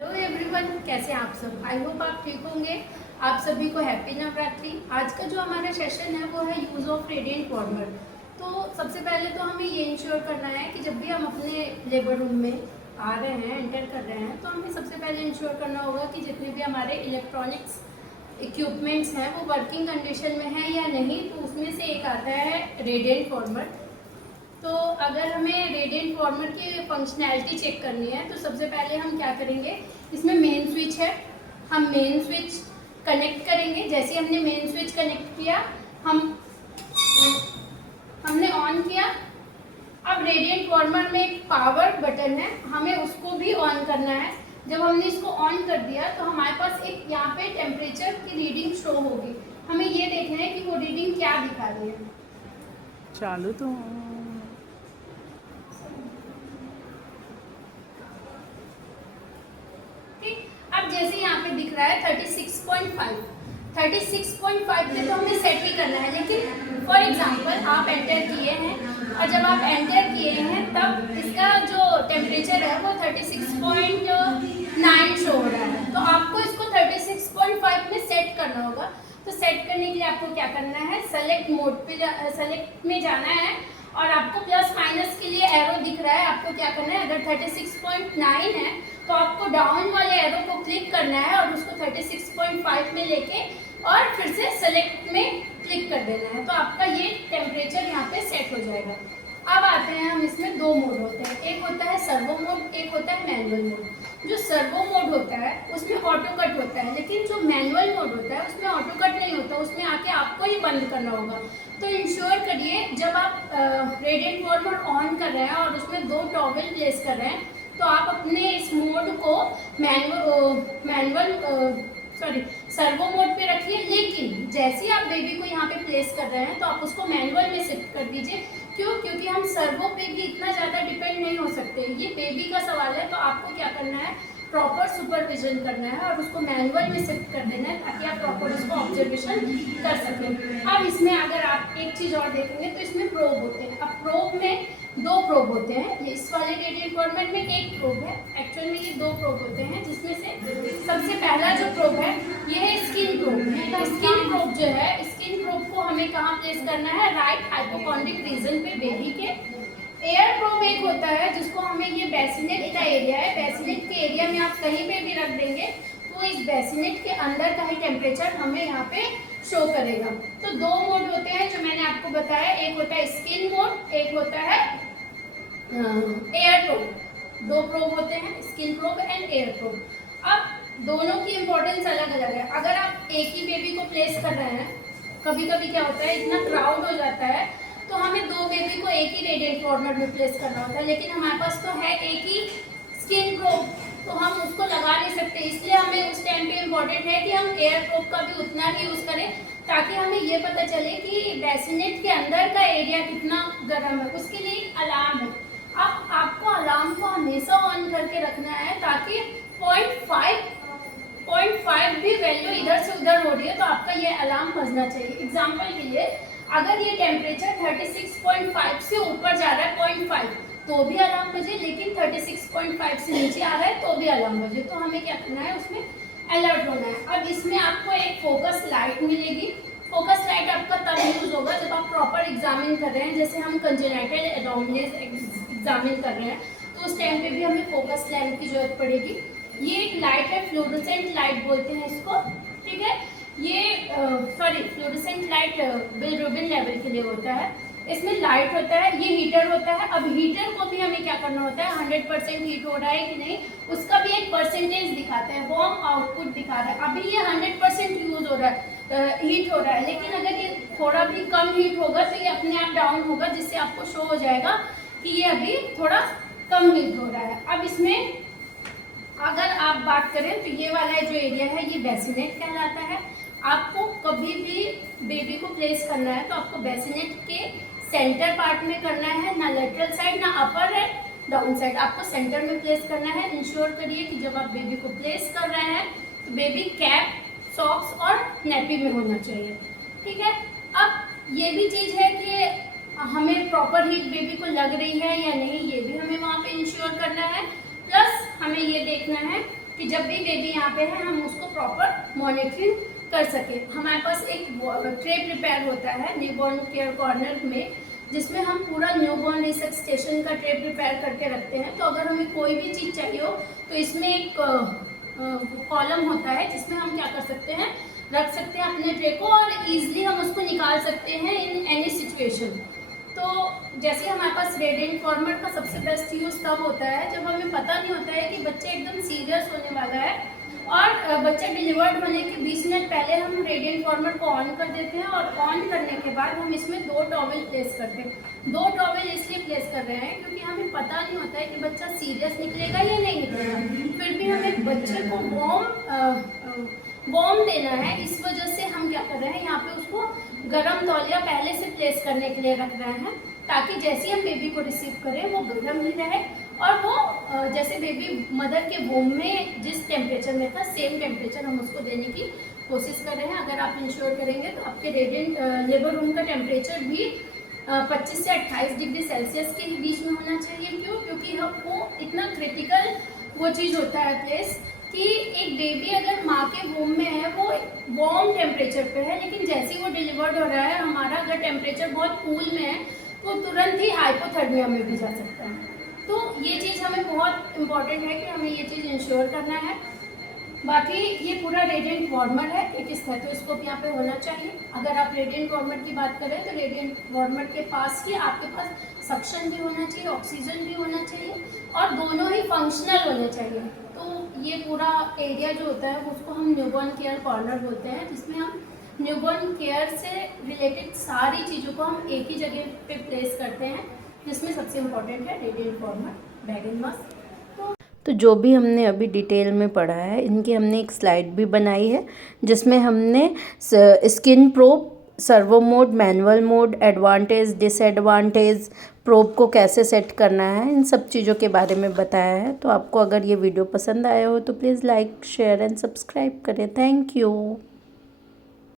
Hello everyone, कैसे हैं आप सब। आई होप आप ठीक होंगे। आप सभी को हैप्पी नवरात्रि। आज का जो हमारा सेशन है वो है यूज़ ऑफ रेडिएंट वार्मर। तो सबसे पहले तो हमें ये इंश्योर करना है कि जब भी हम अपने लेबर रूम में आ रहे हैं, एंटर कर रहे हैं, तो हमें सबसे पहले इंश्योर करना होगा कि जितने भी हमारे इलेक्ट्रॉनिक्स इक्विपमेंट्स हैं वो वर्किंग कंडीशन में है या नहीं। तो उसमें से एक आता है रेडिएंट वार्मर। तो अगर हमें रेडिएंट वार्मर की फंक्शनैलिटी चेक करनी है तो सबसे पहले हम क्या करेंगे, इसमें मेन स्विच है, हम मेन स्विच कनेक्ट करेंगे। जैसे हमने मेन स्विच कनेक्ट किया, हमने ऑन किया। अब रेडिएंट वार्मर में एक पावर बटन है, हमें उसको भी ऑन करना है। जब हमने इसको ऑन कर दिया तो हमारे पास एक यहाँ पे टेम्परेचर की रीडिंग शो होगी। हमें ये देखना है कि वो रीडिंग क्या दिखा रही है। चालू तो अब जैसे यहाँ पे दिख रहा है 36.5 पे तो हमें सेट ही करना है। लेकिन फॉर एग्जांपल आप एंटर किए हैं और जब आप एंटर किए हैं तब इसका जो टेम्परेचर है वो 36.9 शो हो रहा है। तो आपको इसको 36.5 में सेट करना होगा। तो सेट करने के लिए आपको क्या करना है, सेलेक्ट मोड पे सेलेक्ट में जाना है और आपको प्लस माइनस के लिए एरो दिख रहा है। आपको क्या करना है, अगर 36.9 है तो आपको डाउन वाले एरो को क्लिक करना है और उसको 36.5 में लेके और फिर से सेलेक्ट में क्लिक कर देना है। तो आपका ये टेम्परेचर यहाँ पे सेट हो जाएगा। अब आते हैं हम, इसमें दो मोड होते हैं, एक होता है सर्वो मोड, एक होता है मैनुअल मोड। जो सर्वो मोड होता है उसमें ऑटो कट होता है, लेकिन जो मैनुअल मोड होता है उसमें ऑटो कट नहीं होता, उसमें आके आपको ही बंद करना होगा। तो इंश्योर करिए जब आप रेडिएंट वार्मर ऑन कर रहे हैं और उसमें दो टॉवल प्लेस कर रहे हैं तो आप अपने इस मोड को सर्वो मोड पे रखिए। लेकिन जैसे ही आप बेबी को यहाँ पे प्लेस कर रहे हैं तो आप उसको मैनुअल में शिफ्ट कर दीजिए। क्यों? क्योंकि हम सर्वो पे भी इतना ज़्यादा डिपेंड नहीं हो सकते, ये बेबी का सवाल है। तो आपको क्या करना है, प्रॉपर सुपरविजन करना है और उसको मैनुअल में शिफ्ट कर देना है ताकि आप प्रॉपर उसको ऑब्जर्वेशन कर सकें। अब इसमें अगर आप एक चीज़ और देखेंगे तो इसमें प्रोब होते हैं। अब प्रोब में दो प्रोब होते हैं। इस वाले रेडिएंट वार्मर में एक प्रोब है, एक्चुअल में ये दो प्रोब होते हैं, जिसमें से सबसे पहला जो प्रोब है ये है स्किन प्रोब। तो स्किन प्रोब जो है, स्किन प्रोब को हमें कहाँ प्लेस करना है, राइट हाइपोकॉन्ड्रिक रीजन पे बेबी के। एयर प्रोब एक होता है जिसको हमें, ये बेसिनेट का एरिया है, बेसिनेट के एरिया में आप कहीं पे भी रख देंगे तो इस बेसिनेट के अंदर का ही टेम्परेचर हमें यहाँ पे शो करेगा। तो दो मोड होते हैं जो मैंने आपको बताया, एक होता है स्किन मोड, एक होता है एयर प्रोब। दो प्रोब होते हैं, skin probe and air probe. अब दोनों की इंपॉर्टेंस अलग अलग है। अगर आप एक ही बेबी को प्लेस कर रहे हैं, कभी कभी क्या होता है इतना क्राउड हो जाता है तो हमें दो बेबी को एक ही रेडिएंट वार्मर में प्लेस करना होता है, लेकिन हमारे पास तो है एक ही स्किन प्रोब तो हम उसको लगा नहीं सकते। इसलिए हमें उस टाइम पे इम्पोर्टेंट है कि हम एयर प्रोब का भी उतना ही यूज़ करें ताकि हमें ये पता चले कि बेसिनेट के अंदर का एरिया कितना गर्म है। उसके लिए एक अलार्म है। अब आपको अलार्म को हमेशा ऑन करके रखना है ताकि 0.5 भी वैल्यू इधर से उधर हो रही है तो आपका ये अलार्म बजना चाहिए। एग्जाम्पल के लिए अगर ये टेम्परेचर 36.5 से ऊपर जा रहा है 0.5 तो भी अलार्म बजे, लेकिन 36.5 से नीचे आ रहा है तो भी अलार्म बजे। तो हमें क्या करना है, उसमें अलर्ट होना है। अब इसमें आपको एक फोकस लाइट मिलेगी। फोकस लाइट आपका तब यूज होगा जब आप प्रॉपर एग्जामिन कर रहे हैं, जैसे हम कंजेनाइटल एनोमलीज एग्जामिन कर रहे हैं तो उस टाइम पे भी हमें फोकस लाइट की जरूरत पड़ेगी। ये एक लाइट है, फ्लोरोसेंट लाइट बोलते हैं इसको, ठीक है। ये फ्लोरोसेंट लाइट बिलिरुबिन लेवल के लिए होता है। इसमें लाइट होता है, ये हीटर होता है। अब हीटर को भी हमें क्या करना होता है, 100% हीट हो रहा है कि नहीं उसका भी एक परसेंटेज दिखाते हैं, वार्म आउटपुट दिखा रहा है। अभी ये 100% यूज हो रहा है, हीट हो रहा है, लेकिन अगर ये थोड़ा भी कम हीट होगा तो ये अपने आप डाउन होगा, जिससे आपको शो हो जाएगा कि ये अभी थोड़ा कम हीट हो रहा है। अब इसमें अगर आप बात करें तो ये वाला जो एरिया है ये बेसिनेट कहलाता है। आपको कभी भी बेबी को प्लेस करना है तो आपको बेसिनेट के सेंटर पार्ट में करना है, ना लेटरल साइड, ना अपर है, डाउन साइड, आपको सेंटर में प्लेस करना है। इंश्योर करिए कि जब आप बेबी को प्लेस कर रहे हैं तो बेबी कैप, सॉक्स और नैपी में होना चाहिए, ठीक है। अब ये भी चीज़ है कि हमें प्रॉपर हीट बेबी को लग रही है या नहीं, ये भी हमें वहाँ पे इंश्योर करना है। प्लस हमें ये देखना है कि जब भी बेबी यहाँ पे है हम उसको प्रॉपर मॉनिटरिंग कर सके। हमारे पास एक ट्रे प्रिपेयर होता है न्यूबॉर्न केयर कॉर्नर में, जिसमें हम पूरा न्यूबॉर्न रिसक्सिटेशन का ट्रे प्रिपेयर करके रखते हैं। तो अगर हमें कोई भी चीज़ चाहिए हो तो इसमें एक कॉलम होता है जिसमें हम क्या कर सकते हैं, रख सकते हैं अपने ट्रे को और ईजिली हम उसको निकाल सकते हैं इन एनी सिचुएशन। तो जैसे हमारे पास रेडिएंट फॉर्मेट का सबसे बेस्ट यूज़ तब होता है जब हमें पता नहीं होता है कि बच्चा एकदम सीरियस होने वाला है और बच्चा डिलीवर्ड होने के 20 मिनट पहले हम रेडिएंट फॉर्मेट को ऑन कर देते हैं और ऑन करने के बाद हम इसमें 2 टॉवल प्लेस करते हैं। 2 टॉवल इसलिए प्लेस कर रहे हैं क्योंकि हमें पता नहीं होता है कि बच्चा सीरियस निकलेगा या नहीं निकलेगा, फिर भी हमें बच्चे को वार्म देना है। इस वजह से हम क्या कर रहे हैं, यहाँ पे उसको गरम तौलिया पहले से प्लेस करने के लिए रख रहे हैं ताकि जैसे हम बेबी को रिसीव करें वो गर्म ही रहे और वो जैसे बेबी मदर के वोम में जिस टेम्परेचर में था सेम टेम्परेचर हम उसको देने की कोशिश कर रहे हैं। अगर आप इंश्योर करेंगे तो आपके रेडिएंट लेबर रूम का टेम्परेचर भी 25 से 28 डिग्री सेल्सियस के बीच में होना चाहिए। क्यों? क्योंकि वो इतना क्रिटिकल वो चीज़ होता है प्लेस कि एक बेबी अगर माँ के वोम में है वो वार्म टेम्परेचर पे है, लेकिन जैसे ही वो डिलीवर्ड हो रहा है हमारा अगर टेम्परेचर बहुत कूल में है तो तुरंत ही हाइपोथर्मिया में भी जा सकता है। तो ये चीज़ हमें बहुत इम्पॉर्टेंट है कि हमें ये चीज़ इंश्योर करना है। बाकी ये पूरा रेडिएंट वार्मर है, एक स्टेथोस्कोप यहाँ पे होना चाहिए। अगर आप रेडिएंट वार्मर की बात करें तो रेडिएंट वार्मर के पास ही आपके पास सक्शन भी होना चाहिए, ऑक्सीजन भी होना चाहिए और दोनों ही फंक्शनल होने चाहिए। तो ये पूरा एरिया जो होता है उसको हम न्यूबॉर्न केयर कॉर्नर बोलते हैं, जिसमें हम न्यूबॉर्न केयर से रिलेटेड सारी चीज़ों को हम एक ही जगह पे प्लेस करते हैं, जिसमें सबसे इम्पोर्टेंट है radiant warmer, bag and mask. तो जो भी हमने अभी डिटेल में पढ़ा है, इनकी हमने एक स्लाइड भी बनाई है जिसमें हमने skin probe, servo mode, manual mode, advantage, disadvantage, probe को कैसे सेट करना है, इन सब चीज़ों के बारे में बताया है। तो आपको अगर ये वीडियो पसंद आया हो तो please like, share and subscribe करें। Thank you.